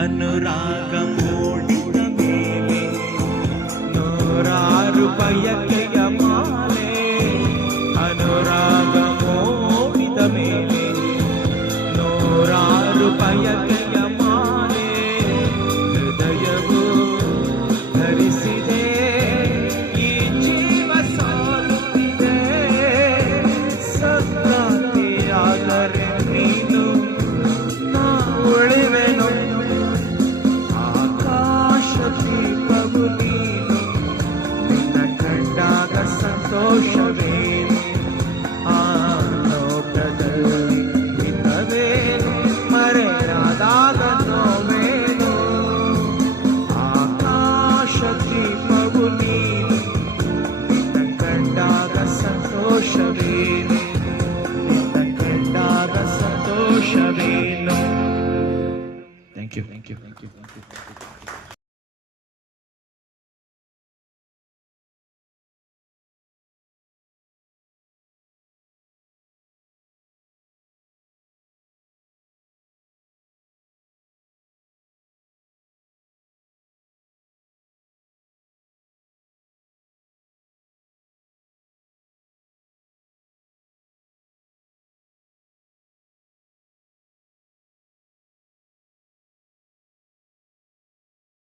ಅನುರಾಗ ಮೂಡಿದ ಮೇಲೆ ನೂರಾರು ಬಯಕೆಯ ಮಾಲೆ. ಅನುರಾಗ ಮೂಡಿದ ಮೇಲೆ ನೂರಾರು ಬಯಕೆಯ ಮಾಲೆ. ಹೃದಯವು ಧರಿಸಿದೆ ಈ ಜೀವ ಸಾಲುತ್ತಿದೆ. ಸಂಗಾತಿಯಾದರೆ ನೀನು ನಾ ಉಳಿವೆನು. ಆಕಾಶ ದೀಪವು ನೀನು, ನಿನ್ನ ಕಂಡಾಗ ಸಂತೋಷವೇನು. ಆ ಲೋಕದಲ್ಲಿ ಹಿತವೇನು, ಮರೆಯಾದಾಗ ನೋವೇನು. ಆಕಾಶ ದೀಪವು ನೀನು, ನಿನ್ನ ಕಂಡಾಗ ಸಂತೋಷವೇನು. ನಿನ್ನ ಕಂಡಾಗ ಸಂತೋಷವೇನು. Thank you.